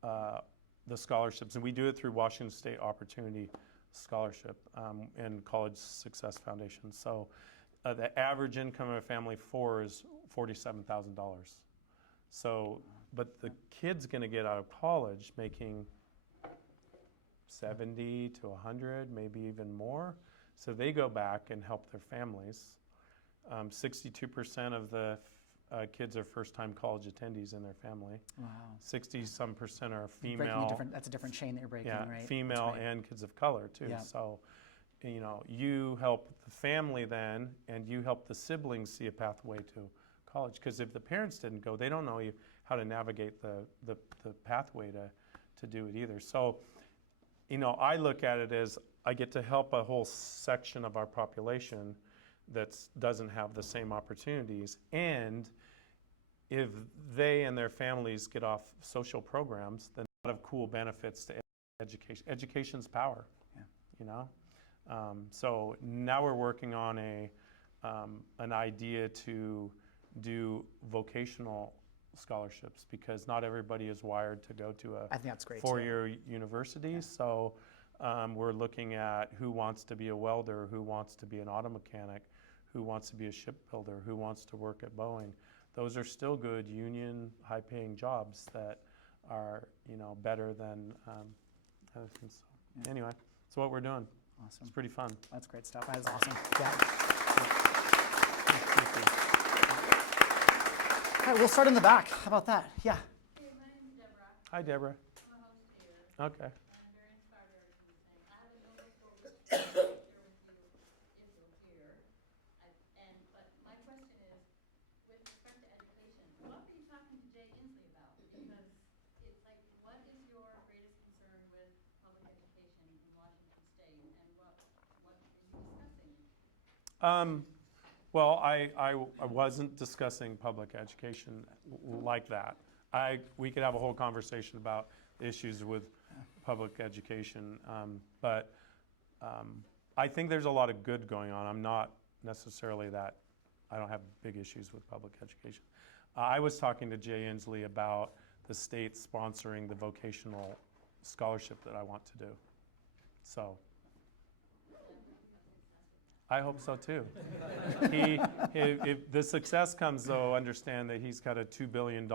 the scholarships, and we do it through Washington State Opportunity Scholarship and College Success Foundation. So the average income of a family of 4 is $47,000. So, but the kid's going to get out of college making 70 to 100, maybe even more. So they go back and help their families. 62% of the kids are first-time college attendees in their family. Wow. 60-some% are female. That's a different chain that you're breaking, yeah, right? female right. and kids of color too. Yeah. So, you know, you help the family then, and you help the siblings see a pathway to college. Because if the parents didn't go, they don't know how to navigate the pathway to do it either. So, you know, I look at it as I get to help a whole section of our population that doesn't have the same opportunities. And if they and their families get off social programs, then a lot of cool benefits to education. Education's power, yeah. You know? So now we're working on an idea to do vocational scholarships, because not everybody is wired to go to I think that's great, a 4-year university. Yeah. So we're looking at who wants to be a welder, who wants to be an auto mechanic, who wants to be a shipbuilder, who wants to work at Boeing. Those are still good union, high-paying jobs that are, you know, better than other things. So, yeah. Anyway, that's what we're doing. Awesome. It's pretty fun. That's great stuff. That is awesome. Yeah. All right, we'll start in the back. How about that? Yeah. Hey, my name's Deborah. Hi, Deborah. I'm a host here. Okay. And I'm very inspired by everything you're saying. I have a note for which to share with you if you're here. But my question is, with respect to education, what were you talking to Jay Inslee about? Because it's like, what is your greatest concern with public education in Washington State, and what were you discussing? Well, I wasn't discussing public education like that. We could have a whole conversation about issues with public education, but I think there's a lot of good going on. I'm not necessarily that, I don't have big issues with public education. I was talking to Jay Inslee about the state sponsoring the vocational scholarship that I want to do. So, I hope so too. If the success comes though, understand that he's got a $2 billion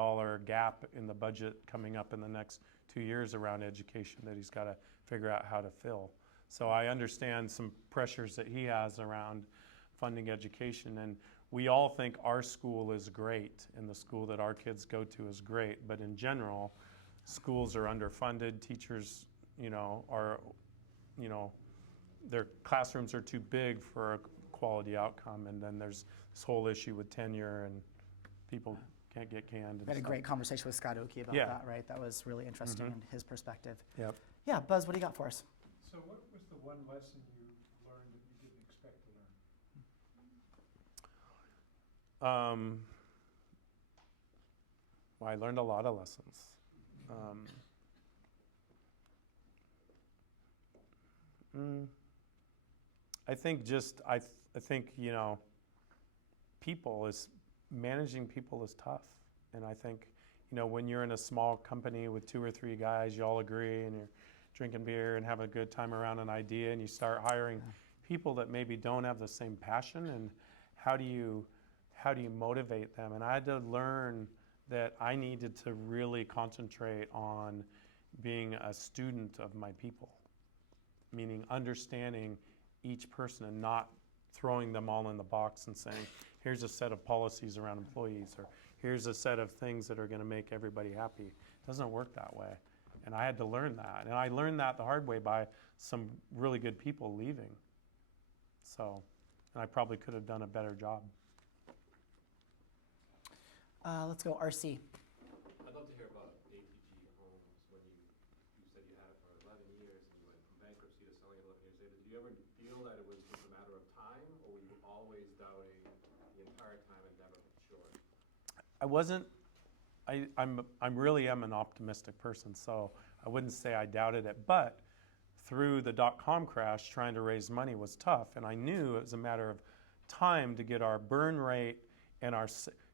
gap in the budget coming up in the next 2 years around education that he's got to figure out how to fill. So I understand some pressures that he has around funding education, and we all think our school is great and the school that our kids go to is great, but in general, schools are underfunded, teachers, their classrooms are too big for a quality outcome, and then there's this whole issue with tenure and people can't get canned. We had a great conversation with Scott Oakey about that, right? That was really interesting in his perspective. Yep. Yeah, Buzz, what do you got for us? So what was the one lesson you learned that you didn't expect to learn? Well, I learned a lot of lessons. I think managing people is tough. And I think, when you're in a small company with 2 or 3 guys, you all agree and you're drinking beer and having a good time around an idea, and you start hiring people that maybe don't have the same passion, and how do you motivate them? And I had to learn that I needed to really concentrate on being a student of my people, meaning understanding each person and not throwing them all in the box and saying, here's a set of policies around employees, or here's a set of things that are going to make everybody happy. It doesn't work that way. And I had to learn that. And I learned that the hard way by some really good people leaving. So, and I probably could have done a better job. Let's go, RC. I'd love to hear about ATG Homes when you said you had it for 11 years and you went from bankruptcy to selling it 11 years later. Did you ever feel that it was just a matter of time, or were you always doubting the entire time and never sure? I wasn't, I really am an optimistic person, so I wouldn't say I doubted it. But through the dot-com crash, trying to raise money was tough, and I knew it was a matter of time to get our burn rate and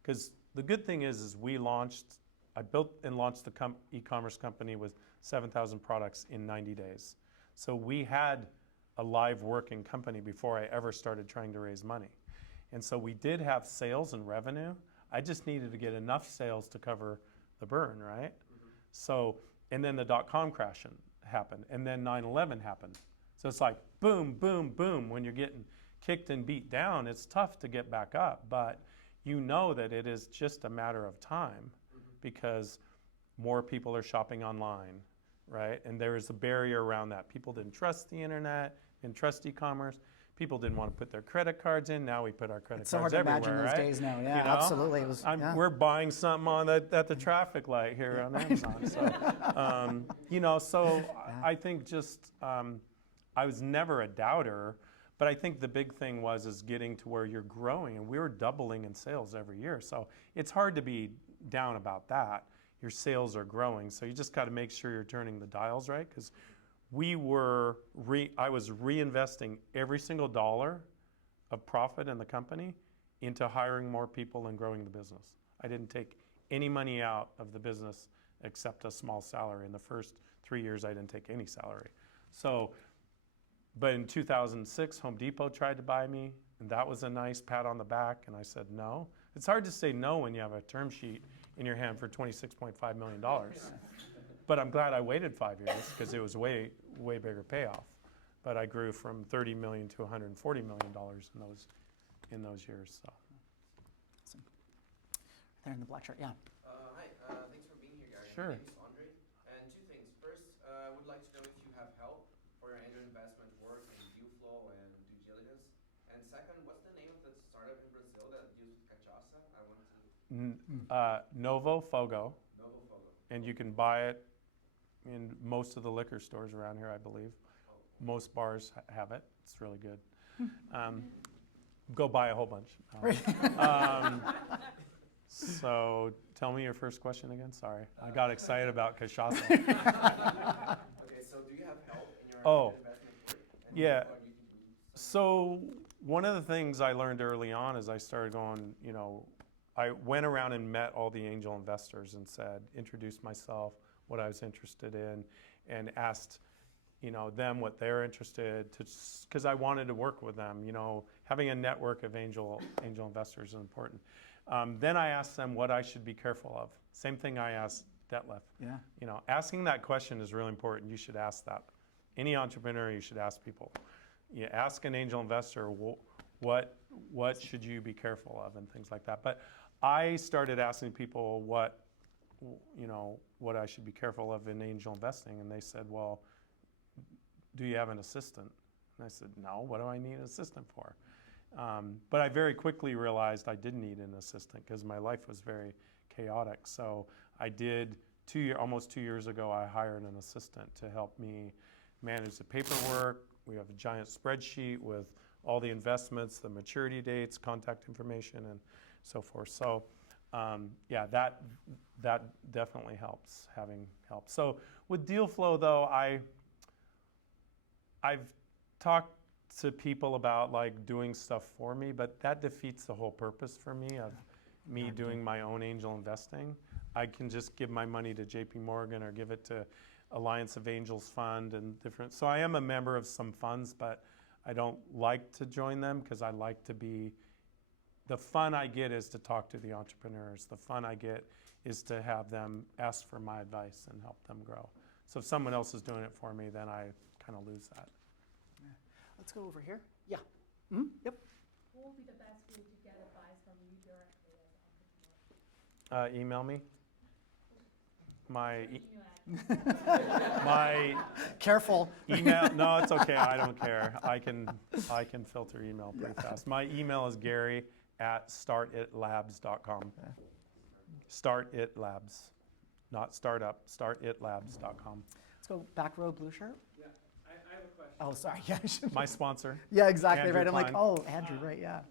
because the good thing is I built and launched the e-commerce company with 7,000 products in 90 days. So we had a live working company before I ever started trying to raise money. And so we did have sales and revenue. I just needed to get enough sales to cover the burn, right? So, and then the dot-com crash happened, and then 9/11 happened. So it's like boom, boom, boom. When you're getting kicked and beat down, it's tough to get back up, but you know that it is just a matter of time because more people are shopping online, right? And there is a barrier around that. People didn't trust the internet, didn't trust e-commerce. People didn't want to put their credit cards in. Now we put our credit It's so cards hard to everywhere, imagine those right? days now. Yeah, absolutely. It was, We're buying something on at the traffic light here on Amazon. So, I think just I was never a doubter, but I think the big thing is getting to where you're growing, and we were doubling in sales every year. So it's hard to be down about that. Your sales are growing, so you just got to make sure you're turning the dials right, because I was reinvesting every single dollar of profit in the company into hiring more people and growing the business. I didn't take any money out of the business except a small salary. In the first 3 years, I didn't take any salary. So, but in 2006, Home Depot tried to buy me, and that was a nice pat on the back, and I said no. It's hard to say no when you have a term sheet in your hand for $26.5 million. But I'm glad I waited 5 years because it was way bigger payoff. But I grew from $30 million to $140 million in those years. So. Awesome. There in the black shirt, yeah. Hi, thanks for being here, Gary. Sure. My name is Andre. And 2 things. First, I would like to know if you have help for your angel investment work in deal flow and due diligence. And second, what's the name of the startup in Brazil that deals with cachaça? I want to. Novo Fogo. Novo Fogo. And you can buy it in most of the liquor stores around here, I believe. Most bars have it. It's really good. Go buy a whole bunch. So tell me your first question again. Sorry. I got excited about cachaça. Okay, so do you have help in your Oh, investment work? And yeah. Or you can do So one of the things I learned early on is I started going, you know, I went around and met all the angel investors and said, introduced myself, what I was interested in, and asked, you know, them what they're interested to, because I wanted to work with them. You know, having a network of angel investors is important. Then I asked them what I should be careful of. Same thing I asked Detlef. Yeah. You know, asking that question is really important. You should ask that. Any entrepreneur, you should ask people. You ask an angel investor, what should you be careful of, and things like that. But I started asking people what I should be careful of in angel investing, and they said, well, do you have an assistant? And I said, no, what do I need an assistant for? But I very quickly realized I didn't need an assistant because my life was very chaotic. So I did, almost 2 years ago, I hired an assistant to help me manage the paperwork. We have a giant spreadsheet with all the investments, the maturity dates, contact information, and so forth. So yeah, that definitely helps, having help. So with deal flow, though, I've talked to people about like doing stuff for me, but that defeats the whole purpose for me of me doing my own angel investing. I can just give my money to JP Morgan or give it to Alliance of Angels Fund and different. So I am a member of some funds, but I don't like to join them because I like to be, the fun I get is to talk to the entrepreneurs. The fun I get is to have them ask for my advice and help them grow. So if someone else is doing it for me, then I kind of lose that. Let's go over here. Yeah. Yep. What would be the best way to get advice from you directly as an entrepreneur? Email me. My Email my Careful. email. No, it's okay. I don't care. I can filter email pretty fast. My email is Gary@startitlabs.com. Startitlabs, not startup. Startitlabs.com. Let's go back row, blue shirt. Yeah, I have a question. Oh, sorry. Yeah. I should- My sponsor. Yeah, exactly. Andrew right. I'm like, Klein. oh, Andrew. Right. Yeah.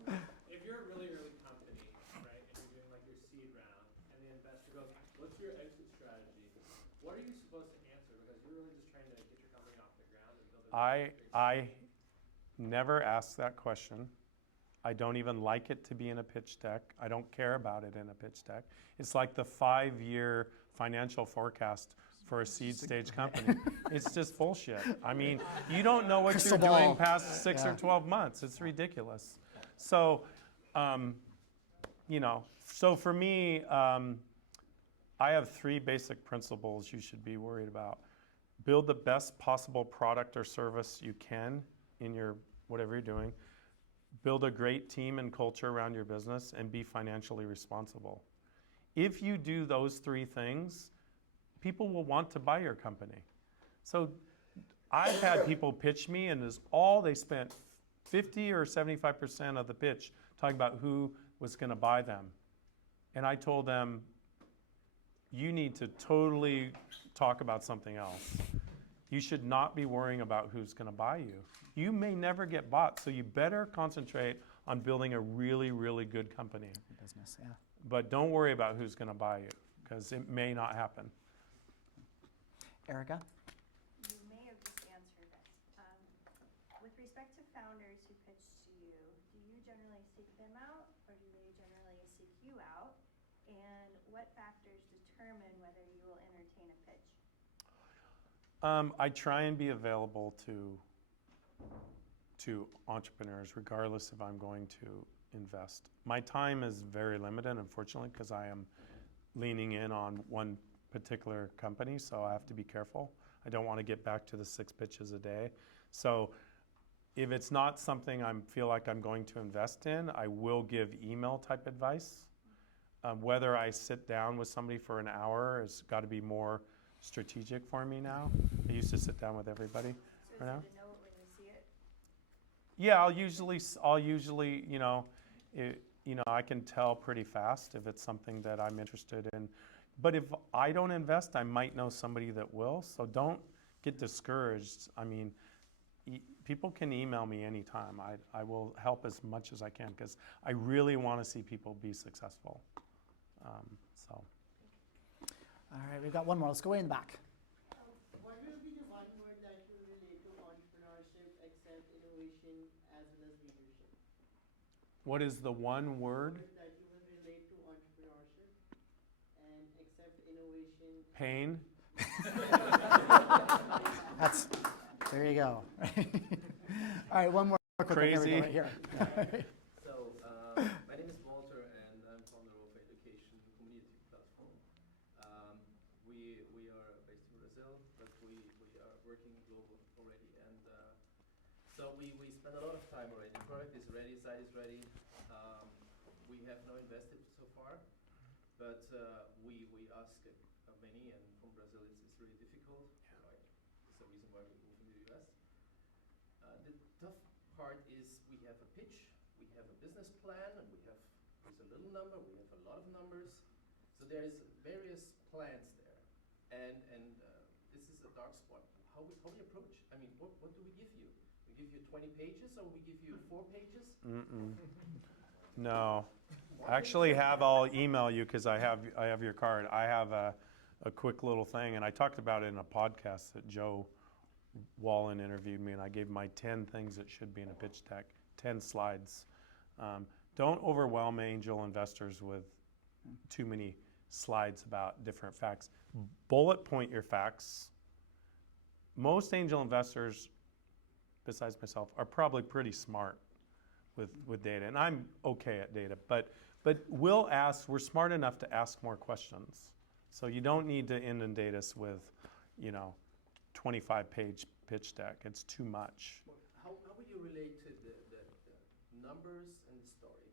If you're a really early company, right, and you're doing like your seed round, and the investor goes, what's your exit strategy? What are you supposed to answer? Because you're really just trying to get your company off the ground and build it. I never ask that question. I don't even like it to be in a pitch deck. I don't care about it in a pitch deck. It's like the 5-year financial forecast for a seed stage company. It's just bullshit. I mean, you don't know what Crystal you're doing ball. past 6 or 12 months. It's ridiculous. So, you know, so for me, I have 3 basic principles you should be worried about. Build the best possible product or service you can in your whatever you're doing. Build a great team and culture around your business, and be financially responsible. If you do those 3 things, people will want to buy your company. So I've had people pitch me, and they spent 50 or 75% of the pitch talking about who was going to buy them. And I told them, you need to totally talk about something else. You should not be worrying about who's going to buy you. You may never get bought, so you better concentrate on building a really, really good company. Business. Yeah. But don't worry about who's going to buy you, because it may not happen. Erica. You may have just answered this. With respect to founders who pitch to you, do you generally seek them out, or do they generally seek you out? And what factors determine whether you will entertain a pitch? I try and be available to entrepreneurs, regardless if I'm going to invest. My time is very limited, unfortunately, because I am leaning in on one particular company, so I have to be careful. I don't want to get back to the 6 pitches a day. So if it's not something I feel like I'm going to invest in, I will give email type advice. Whether I sit down with somebody for an hour has got to be more strategic for me now. I used to sit down with everybody. So Right now? is it a know it when you see it? Yeah, I'll usually, I can tell pretty fast if it's something that I'm interested in. But if I don't invest, I might know somebody that will. So don't get discouraged. I mean, people can email me anytime. I will help as much as I can, because I really want to see people be successful. All right. We've got one more. Let's go way in the back. What will be the one word that will relate to entrepreneurship except innovation as What is the one word? that you will relate to entrepreneurship and accept innovation. Pain. That's, there you go. All right, one more quick one. Here we go, Crazy. right here. So, my name is Walter, and I'm founder of Education Community Platform. We are based in Brazil, but we are working global already, and so we spend a lot of time already. The product is ready, site is ready. We have not invested so far, but we ask many, and from Brazil it's really difficult. Like, it's the reason why we moved in the US. The tough part is we have a pitch, we have a business plan, and we have there's a little number, we have a lot of numbers. So there is various plans there, and this is a dark spot. How we approach? I mean, what do we give you? We give you 20 pages, or we give you 4 pages? No. Actually, I'll email you because I have your card. I have a quick little thing, and I talked about it in a podcast that Joe Wallen interviewed me, and I gave my 10 things that should be in a pitch deck, 10 slides. Don't overwhelm angel investors with too many slides about different facts. Bullet point your facts. Most angel investors, besides myself, are probably pretty smart with data, and I'm okay at data, but we're smart enough to ask more questions. So you don't need to inundate us with, 25-page pitch deck. It's too much. How would you relate to the numbers and the story?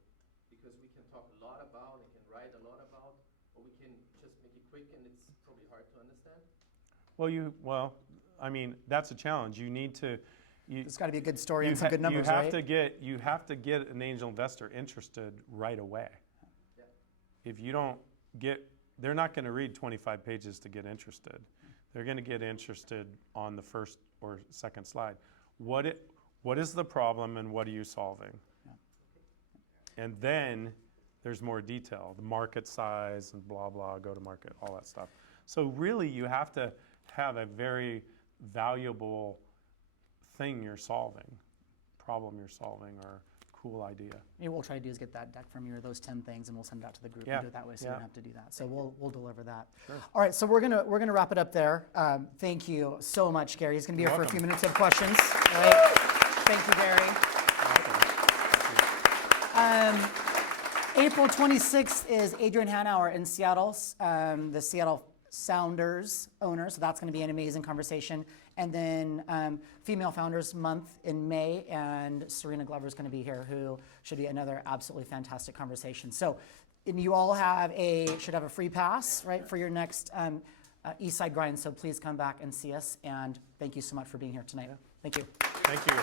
Because we can talk a lot about, and can write a lot about, or we can just make it quick, and it's probably hard to understand. Well, I mean, that's a challenge. You need to. It's got to be a good story and some good numbers, you have right? you have to get an angel investor interested right away. Yeah. If you don't they're not going to read 25 pages to get interested. They're going to get interested on the first or second slide. What is the problem and what are you solving? Yeah. And then there's more detail, the market size and blah, blah, go to market, all that stuff. So really you have to have a very valuable thing you're solving, problem you're solving, or cool idea. Maybe what we'll try to do is get that deck from you, or those 10 things, and we'll send it out to the group Yeah. and do it that way, so you Yeah. don't have to do that. So we'll deliver that. Sure. All right, so we're gonna wrap it up there. Thank you so much, Gary. He's gonna be You're here for a few welcome. minutes of questions. All right. Thank you, Gary. April 26th is Adrian Hanauer in Seattle, the Seattle Sounders owner, so that's going to be an amazing conversation. And then Female Founders Month in May, and Serena Glover is going to be here, who should be another absolutely fantastic conversation. So, and you all should have a free pass, right, for your next Eastside grind. So please come back and see us. And thank you so much for being here tonight. Thank you. Thank you.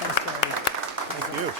Thanks, Gary. Thank you.